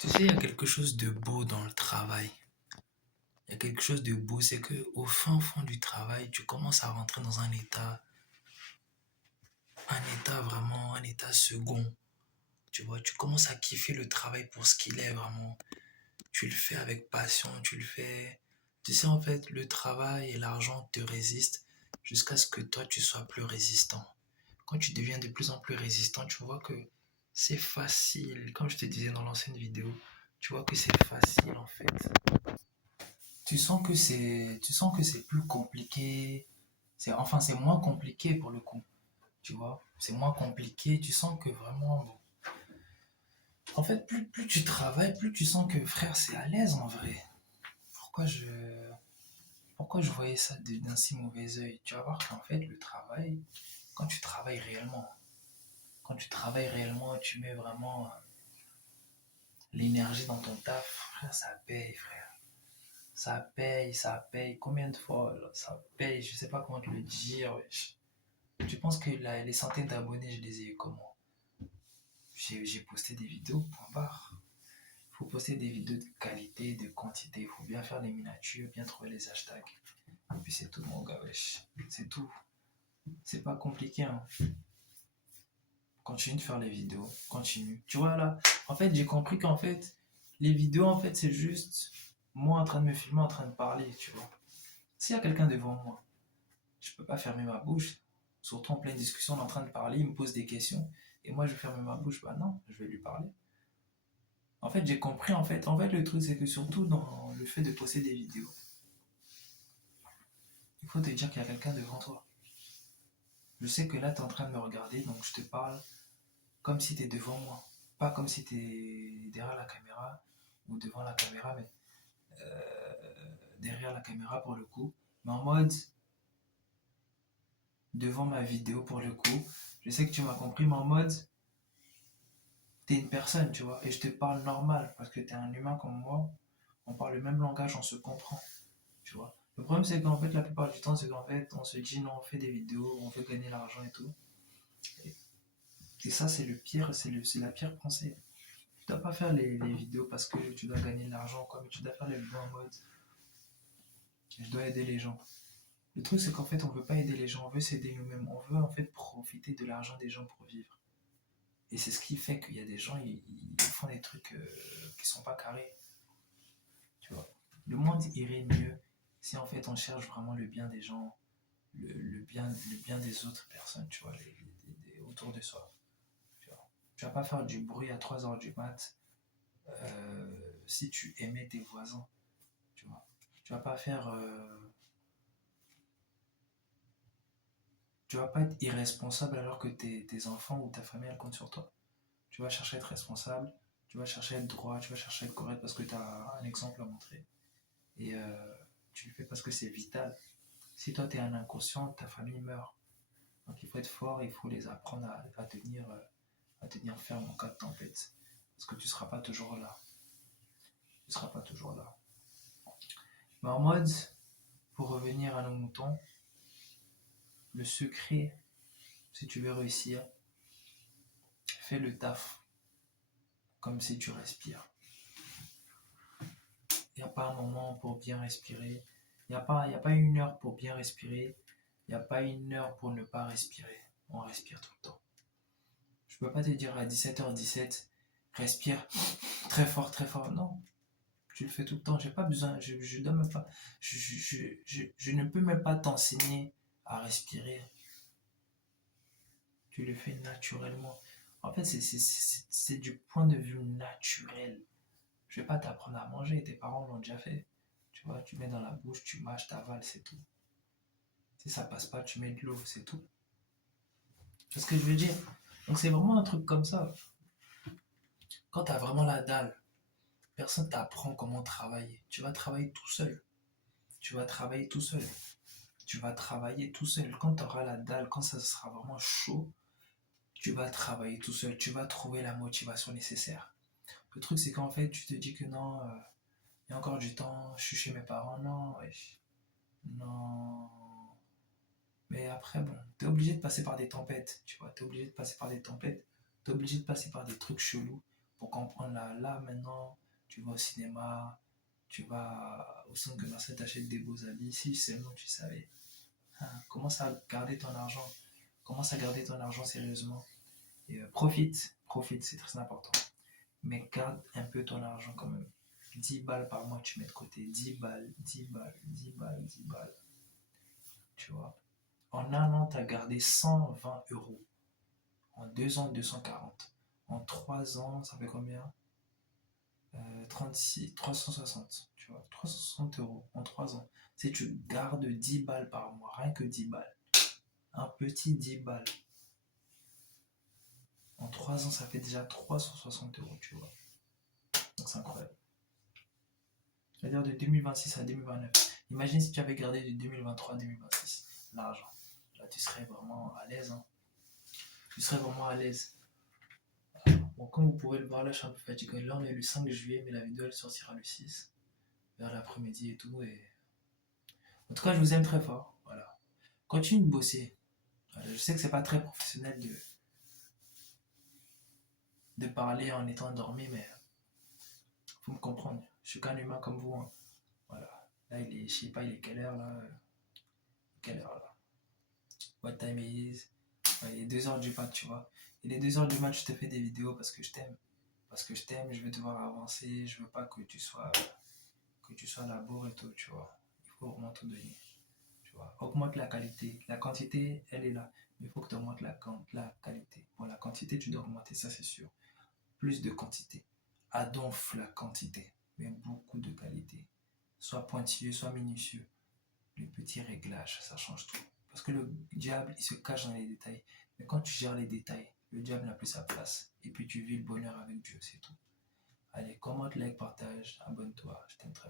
Tu sais, il y a quelque chose de beau dans le travail. Il y a quelque chose de beau, c'est que au fin fond du travail, tu commences à rentrer dans un état vraiment, un état second. Tu vois, tu commences à kiffer le travail pour ce qu'il est vraiment. Tu le fais avec passion, tu le fais. Tu sais, en fait, le travail et l'argent te résistent jusqu'à ce que toi, tu sois plus résistant. Quand tu deviens de plus en plus résistant, tu vois que c'est facile. Comme je te disais dans l'ancienne vidéo, tu vois que c'est facile en fait. Tu sens que c'est plus compliqué. C'est moins compliqué pour le coup, tu vois. C'est moins compliqué. Tu sens que vraiment, bon. En fait, plus tu travailles, plus tu sens que frère, c'est à l'aise en vrai. Pourquoi je, pourquoi je voyais ça d'un si mauvais œil? Tu vas voir qu'en fait, le travail, quand tu travailles réellement, quand tu travailles réellement, tu mets vraiment l'énergie dans ton taf, frère, ça paye, frère. Ça paye. Combien de fois là, ça paye? Je sais pas comment te le dire, wesh. Tu penses que les centaines d'abonnés, je les ai eu comment? J'ai posté des vidéos, point barre. Il faut poster des vidéos de qualité, de quantité. Il faut bien faire les miniatures, bien trouver les hashtags. Et puis c'est tout, mon gars, wesh. C'est tout. C'est pas compliqué, hein. Continue de faire les vidéos. Continue. Tu vois, là, en fait, j'ai compris qu'en fait, les vidéos, en fait, c'est juste moi en train de me filmer, en train de parler, tu vois. S'il y a quelqu'un devant moi, je peux pas fermer ma bouche. Surtout en pleine discussion, on est en train de parler, il me pose des questions. Et moi, je vais fermer ma bouche. Bah non, je vais lui parler. En fait, j'ai compris, en fait, le truc, c'est que surtout dans le fait de poster des vidéos, il faut te dire qu'il y a quelqu'un devant toi. Je sais que là, tu es en train de me regarder, donc je te parle comme si tu es devant moi. Pas comme si tu es derrière la caméra ou devant la caméra, mais derrière la caméra pour le coup. Mais en mode devant ma vidéo pour le coup. Je sais que tu m'as compris, mais en mode t'es une personne, tu vois, et je te parle normal parce que t'es un humain comme moi. On parle le même langage, on se comprend, tu vois. Le problème, c'est qu'en fait, la plupart du temps, c'est qu'en fait, on se dit non, on fait des vidéos, on veut gagner l'argent et tout. Et, et ça, c'est le pire, c'est la pire pensée. Tu dois pas faire les vidéos parce que tu dois gagner de l'argent, quoi, mais tu dois faire les vidéos en mode je dois aider les gens. Le truc, c'est qu'en fait, on veut pas aider les gens, on veut s'aider nous-mêmes. On veut en fait profiter de l'argent des gens pour vivre. Et c'est ce qui fait qu'il y a des gens, ils font des trucs qui sont pas carrés. Tu vois. Le monde irait mieux si en fait on cherche vraiment le bien des gens, le bien des autres personnes, tu vois, autour de soi. Tu vois. Tu vas pas faire du bruit à 3 heures du mat si tu aimais tes voisins, tu vois. Tu vas pas faire... tu vas pas être irresponsable alors que tes enfants ou ta famille elle compte sur toi. Tu vas chercher à être responsable, tu vas chercher à être droit, tu vas chercher à être correct parce que tu as un exemple à montrer. Et tu le fais parce que c'est vital. Si toi, tu es un inconscient, ta famille meurt. Donc il faut être fort, il faut les apprendre à tenir ferme en cas de tempête. Parce que tu ne seras pas toujours là. Tu ne seras pas toujours là. Mais en mode, pour revenir à nos moutons, le secret, si tu veux réussir, fais le taf comme si tu respires. Il n'y a pas un moment pour bien respirer. Il y a pas une heure pour bien respirer. Il n'y a pas une heure pour ne pas respirer. On respire tout le temps. Je ne peux pas te dire à 17h17, respire très fort, très fort. Non, tu le fais tout le temps. J'ai pas besoin, je dois même pas, je ne peux même pas t'enseigner à respirer. Tu le fais naturellement. En fait, c'est du point de vue naturel. Je vais pas t'apprendre à manger, tes parents l'ont déjà fait. Tu vois, tu mets dans la bouche, tu mâches, t'avales, c'est tout. Si ça passe pas, tu mets de l'eau, c'est tout. C'est ce que je veux dire. Donc c'est vraiment un truc comme ça. Quand tu as vraiment la dalle, personne t'apprend comment travailler. Tu vas travailler tout seul. Tu vas travailler tout seul. Tu vas travailler tout seul. Quand tu auras la dalle, quand ça sera vraiment chaud, tu vas travailler tout seul. Tu vas trouver la motivation nécessaire. Le truc, c'est qu'en fait, tu te dis que non, il y a encore du temps, je suis chez mes parents. Non, wesh. Non. Mais après, bon, t'es obligé de passer par des tempêtes. Tu vois, t'es obligé de passer par des tempêtes. T'es obligé de passer par des trucs chelous pour comprendre là maintenant, tu vas au cinéma, tu vas au centre commercial, t'achètes des beaux habits. Si seulement tu savais. Hein, commence à garder ton argent. Commence à garder ton argent sérieusement. Et profite, c'est très important. Mais garde un peu ton argent quand même. 10 balles par mois, tu mets de côté. 10 balles, 10 balles, 10 balles, 10 balles. Tu vois. En un an, tu as gardé 120 euros. En 2 ans, 240. En 3 ans, ça fait combien 36, 360. Tu vois, 360 euros en 3 ans. Si tu gardes 10 balles par mois, rien que 10 balles. Un petit 10 balles. En 3 ans, ça fait déjà 360 euros, tu vois. Donc c'est incroyable. C'est-à-dire de 2026 à 2029. Imagine si tu avais gardé de 2023 à 2026 l'argent. Là, tu serais vraiment à l'aise. Hein. Tu serais vraiment à l'aise. Bon, comme vous pouvez le voir, là, je suis un peu fatigué. Là, on est le 5 juillet, mais la vidéo, elle sortira le 6, vers l'après-midi et tout. Et... En tout cas, je vous aime très fort. Voilà. Continue de bosser. Voilà, je sais que c'est pas très professionnel de parler en étant endormi, mais faut me comprendre. Je suis qu'un humain comme vous. Hein. Voilà. Là, il est, je sais pas, il est quelle heure là Quelle heure là What time it is ouais, il est 2 heures du mat, tu vois. Il est 2 heures du mat, je te fais des vidéos parce que je t'aime. Parce que je t'aime, je veux te voir avancer. Je veux pas que tu sois à la bourre et tout, tu vois. Il faut vraiment tout donner. Tu vois. Augmente la qualité. La quantité, elle est là. Mais il faut que tu augmentes la qualité. Bon, la quantité, tu dois augmenter, ça c'est sûr. Plus de quantité. Adonfle la quantité. Mais beaucoup de qualité. Sois pointilleux, sois minutieux. Les petits réglages, ça change tout. Parce que le diable, il se cache dans les détails. Mais quand tu gères les détails, le diable n'a plus sa place. Et puis tu vis le bonheur avec Dieu, c'est tout. Allez, commente, like, partage, abonne-toi. Je t'aime très